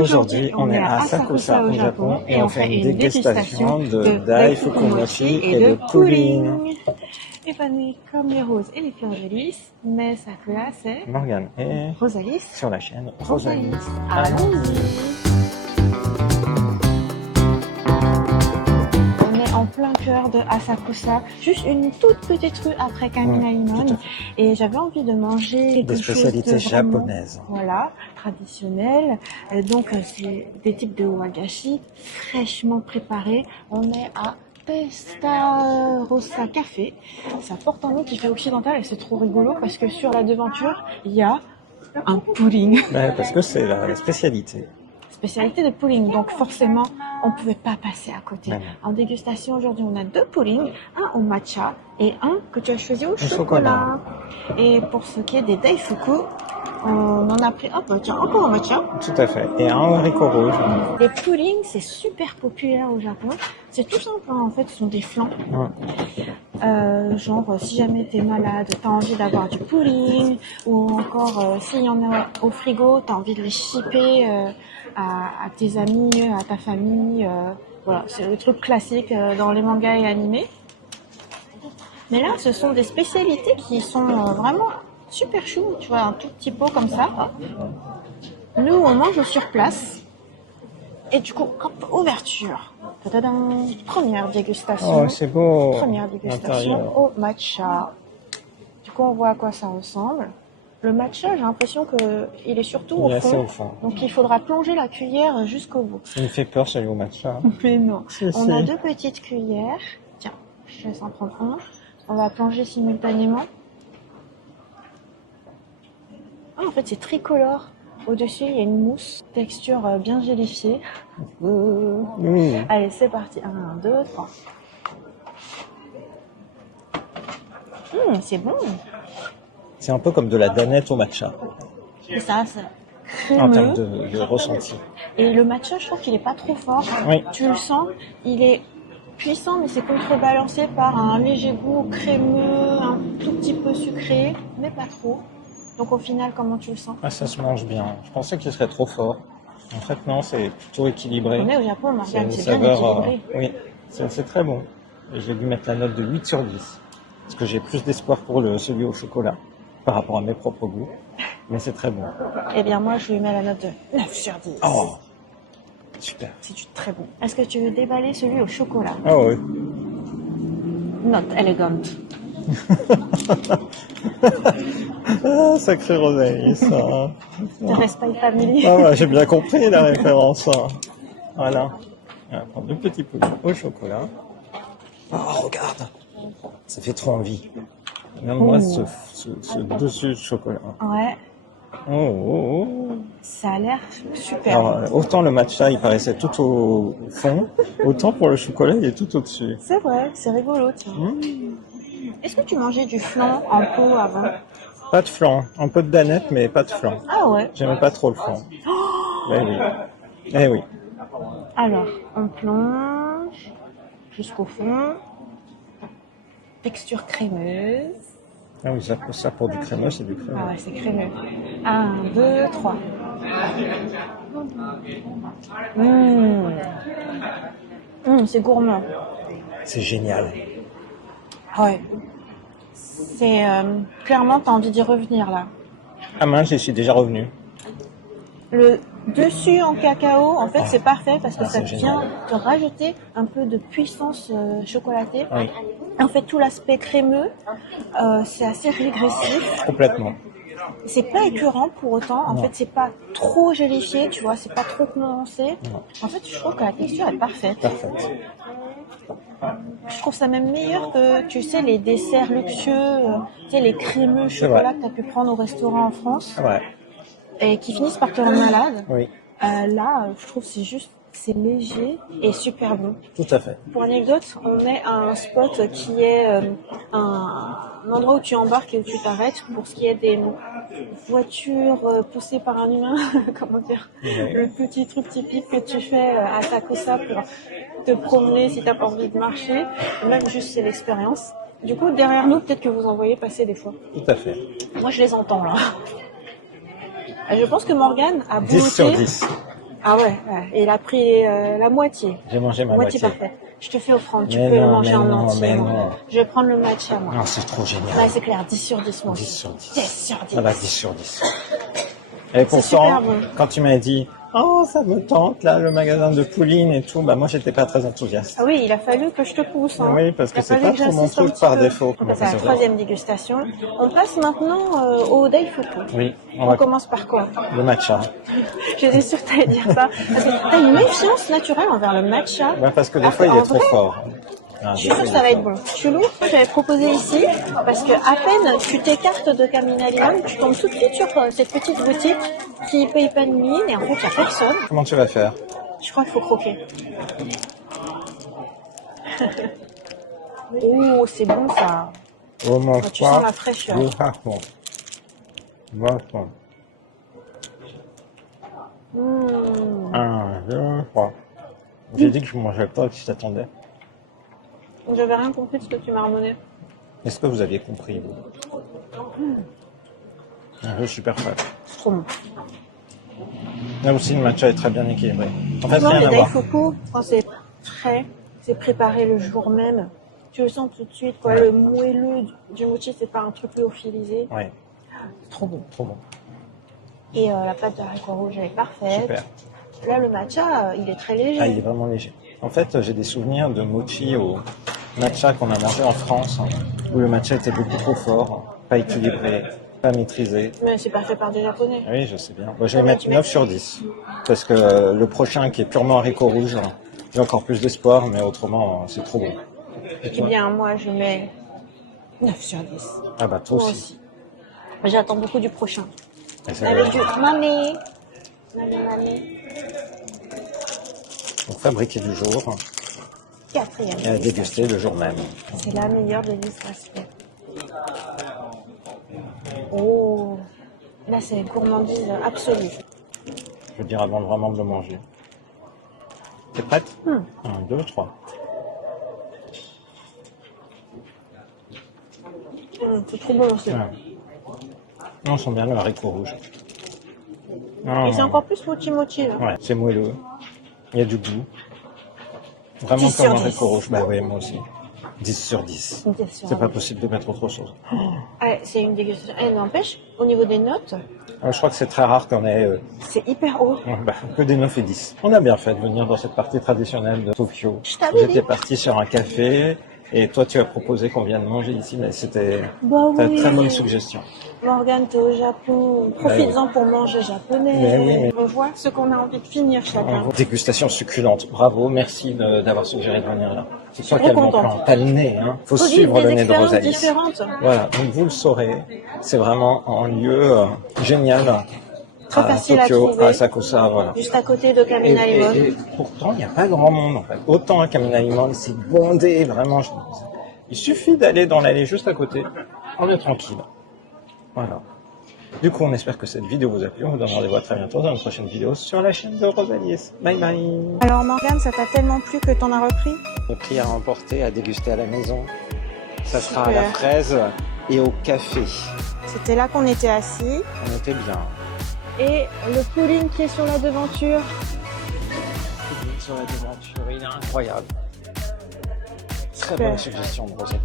Aujourd'hui, on est à Asakusa au Japon et on fait une dégustation de Daifuku Mochi et de Pudding. Stéphanie comme les roses et les fleurs de lys, mais Sakura c'est Morgane et Rosalis sur la chaîne Rosalis. Allons-y. On est en plein cœur de Asakusa, juste une toute petite rue après Kaminaimon, et j'avais envie de manger des spécialités japonaises. Voilà, traditionnelles. Donc c'est des types de wagashi fraîchement préparés. On est à Testarossa Café. Ça porte un nom qui fait occidental et c'est trop rigolo parce que sur la devanture, il y a un pudding. Ouais, parce que c'est la spécialité. Spécialité de pudding, donc forcément, on ne pouvait pas passer à côté. Ouais. En dégustation aujourd'hui, on a 2 puddings, un au matcha et un que tu as choisi au chocolat. Et pour ce qui est des Daifuku, on en a pris tiens, encore un matcha. Tout à fait. Et un haricot rouge. Les puddings, c'est super populaire au Japon. C'est tout simple, hein. En fait, ce sont des flans. Ouais. Genre, si jamais t'es malade, t'as envie d'avoir du pudding, ou encore, s'il y en a au frigo, t'as envie de les shipper à tes amis, à ta famille. Voilà, c'est le truc classique dans les mangas et animés. Mais là, ce sont des spécialités qui sont vraiment super chou, tu vois, un tout petit pot comme ça. Nous, on mange sur place. Et du coup, hop, ouverture. Tadadam. Première dégustation. Oh, c'est beau. Première dégustation au matcha. Du coup, on voit à quoi ça ressemble. Le matcha, j'ai l'impression qu'il est surtout au fond. Donc, il faudra plonger la cuillère jusqu'au bout. Il me fait peur, celui au matcha. Mais non. On a 2 petites cuillères. Tiens, je laisse en prendre un. On va plonger simultanément. Ah, en fait, c'est tricolore. Au-dessus, il y a une mousse, texture bien gélifiée. Allez, c'est parti. 1, 2, 3. C'est bon. C'est un peu comme de la danette au matcha. C'est ça, c'est crémeux. En termes de ressenti. Et le matcha, je trouve qu'il est pas trop fort. Oui. Tu le sens, il est puissant, mais c'est contrebalancé par un léger goût crémeux, un tout petit peu sucré, mais pas trop. Donc au final, comment tu le sens? Ah, ça se mange bien. Je pensais qu'il serait trop fort. En fait, non, c'est plutôt équilibré. On est au Japon, Morgane, c'est bien équilibré. Oui, c'est très bon. Et j'ai dû mettre la note de 8 sur 10. Parce que j'ai plus d'espoir pour celui au chocolat par rapport à mes propres goûts. Mais c'est très bon. Eh bien, moi, je lui mets la note de 9 sur 10. Oh, super. C'est très bon. Est-ce que tu veux déballer celui au chocolat? Ah oui. Not elegant. Ah, sacré Rosalie, ça. De Respect Family. Ah ouais, j'ai bien compris la référence. Voilà. On va prendre 2 petits puddings au chocolat. Oh, regarde. Ça fait trop envie. Même moi, ce dessus de chocolat. Ouais. Oh. Ça a l'air super. Alors, autant le matcha, il paraissait tout au fond, autant pour le chocolat, il est tout au-dessus. C'est vrai, c'est rigolo, tiens. Est-ce que tu mangeais du flan en pot avant? Pas de flan. Un peu de danette, mais pas de flan. Ah ouais. J'aimais pas trop le flan. Eh oui. Alors, on plonge jusqu'au fond. Texture crémeuse. Ah oui, ça pour du crémeux, c'est du crémeux. Ah ouais, c'est crémeux. 1, 2, 3. C'est gourmand. C'est génial. Ouais. C'est clairement, t'as envie d'y revenir là. Ah mince, j'y suis déjà revenu. Le dessus en cacao, en fait, c'est parfait parce que ça vient te rajouter un peu de puissance chocolatée. Oui. En fait, tout l'aspect crémeux, c'est assez régressif. Complètement. C'est pas écœurant pour autant. En fait, c'est pas trop gélifié, tu vois, c'est pas trop condensé. Non. En fait, je trouve que la texture est parfaite. Parfaite. Je trouve ça même meilleur que, tu sais, les desserts luxueux, tu sais, les crémeux chocolat que tu as pu prendre au restaurant en France. Ouais. Et qui finissent par te rendre malade. Oui. Là, je trouve que c'est léger et super bon. Tout à fait. Pour anecdote, on est à un spot qui est un endroit où tu embarques et où tu t'arrêtes pour ce qui est des voitures poussées par un humain, comment dire, le petit truc typique que tu fais à Asakusa pour te promener si t'as pas envie de marcher, même juste c'est l'expérience. Du coup, derrière nous, peut-être que vous en voyez passer des fois. Tout à fait. Moi, je les entends là. Je pense que Morgane a 10 sur bloqué 10. Ah ouais, et il a pris la moitié. J'ai mangé ma Moitié moitié. parfaite. Je te fais offrande, tu Mais peux le non, manger mais en non, entier. mais moi. non. Je vais prendre le matcha, moi. Non, c'est trop génial. Ouais, c'est clair, 10 sur 10, moi 10 aussi. sur 10. 10 sur 10. Ah bah 10 sur 10. Et pourtant, super bon. quand tu m'as dit « Oh, ça me tente, là, le magasin de Pouline et tout », bah moi, j'étais pas très enthousiaste. Ah oui, il a fallu que je te pousse. Hein. Oui, parce que Il a c'est fallu pas que trop mon j'insiste un truc petit par peu. défaut. Donc, c'est la troisième dégustation. On passe maintenant au Daifuku. Oui, On commence par quoi? le matcha. J'étais sûre que tu allais dire ça. Parce que tu as une méfiance naturelle envers le matcha. Bah, parce que des Alors fois, il qu'en est trop vrai, fort. Ah, Je suis des sûre fois, que il ça est va être fort. bon. Je l'ouvre, je l'avais proposé ici, parce que à peine tu t'écartes de Camina Limon, tu tombes tout de suite sur cette petite boutique qui paye pas de mine, et en fait, il n'y a personne. Comment tu vas faire? Je crois qu'il faut croquer. Oh, c'est bon ça. Oh, mon Tu sens la fraîcheur. Un, deux, trois. J'ai dit que je mangeais pas, si t'attendais. J'avais rien compris de ce que tu m'as ramené. Est-ce que vous aviez compris, vous? Un jeu super fat. C'est trop bon. Là aussi, le matcha est très bien équilibré. En fait, Non, rien les à voir. Daifuku, quand c'est frais, c'est préparé le jour même. Tu le sens tout de suite, quoi. Ouais. Le moelleux du mochi, c'est pas un truc lyophilisé. Ouais, C'est trop bon. trop bon. Et la pâte de haricots rouges, elle est parfaite. Super. Là, le matcha, il est très léger. Ah, il est vraiment léger. En fait, j'ai des souvenirs de mochi au matcha qu'on a mangé en France, hein, où le matcha était beaucoup trop fort, pas équilibré, pas maîtrisé. Mais c'est pas fait par des Japonais. Oui, je sais bien. Moi, je vais mettre 9 sur 10. Parce que le prochain, qui est purement haricots rouges, j'ai encore plus d'espoir, mais autrement, c'est trop bon. Et Eh toi? bien, moi, je mets 9 sur 10. Ah bah, toi Moi aussi. aussi. Mais j'attends beaucoup du prochain. Et ça va Avec être- du nani. Nani. Donc, fabriquer du jour Quatrième. et à déguster le jour même. C'est la meilleure dégustation. Oh, là, c'est gourmandise absolue. Je veux dire, avant vraiment de le manger. T'es prête? 1, 2, 3. C'est trop bon aussi. Ouais. Non, on sent bien le haricot rouge. Non, Et c'est encore plus mochi-mochi, là. Ouais, c'est moelleux. Il y a du goût. Vraiment 10 comme sur un 10. haricot rouge. Bah oui, moi aussi. 10 sur 10. 10 sur C'est pas 10. possible de mettre autre chose. Ah, c'est une dégustation. Et n'empêche, au niveau des notes, Je crois que c'est très rare qu'on ait c'est hyper haut. que des 9 et 10. On a bien fait de venir dans cette partie traditionnelle de Tokyo. Je t'avais J'étais dit. parti sur un café et toi tu as proposé qu'on vienne manger ici, mais c'était Bah t'as oui. très bonne suggestion. Morgane, t'es au Japon. Profites-en pour manger japonais. Mais oui, mais- On voit ce qu'on a envie de finir chacun. Dégustation succulente. Bravo, merci d'avoir suggéré de venir là. C'est toi Trop qui as le bon contente. plan. T'as le nez, hein. Faut Faut vivre suivre des le nez de expériences Rosalie. différentes. Voilà, donc vous le saurez. C'est vraiment un lieu génial. Très à facile à Tokyo, trouver. à Asakusa, voilà. Juste à côté de Camina Limon. Et pourtant, il n'y a pas grand monde en fait. Autant à Camina Limon, c'est bondé, vraiment. Il suffit d'aller dans l'allée juste à côté. On est tranquille. Voilà. Du coup, on espère que cette vidéo vous a plu. On vous donne rendez-vous à très bientôt dans une prochaine vidéo sur la chaîne de Rosalie. Bye bye. Alors Morgane, ça t'a tellement plu que t'en as repris? Le prix à remporter, à déguster à la maison. Ça sera à Super. la fraise et au café. C'était là qu'on était assis. On était bien. Et le pudding qui est sur la devanture. Sur la devanture, il est incroyable. Très Super. bonne suggestion de Rosalie.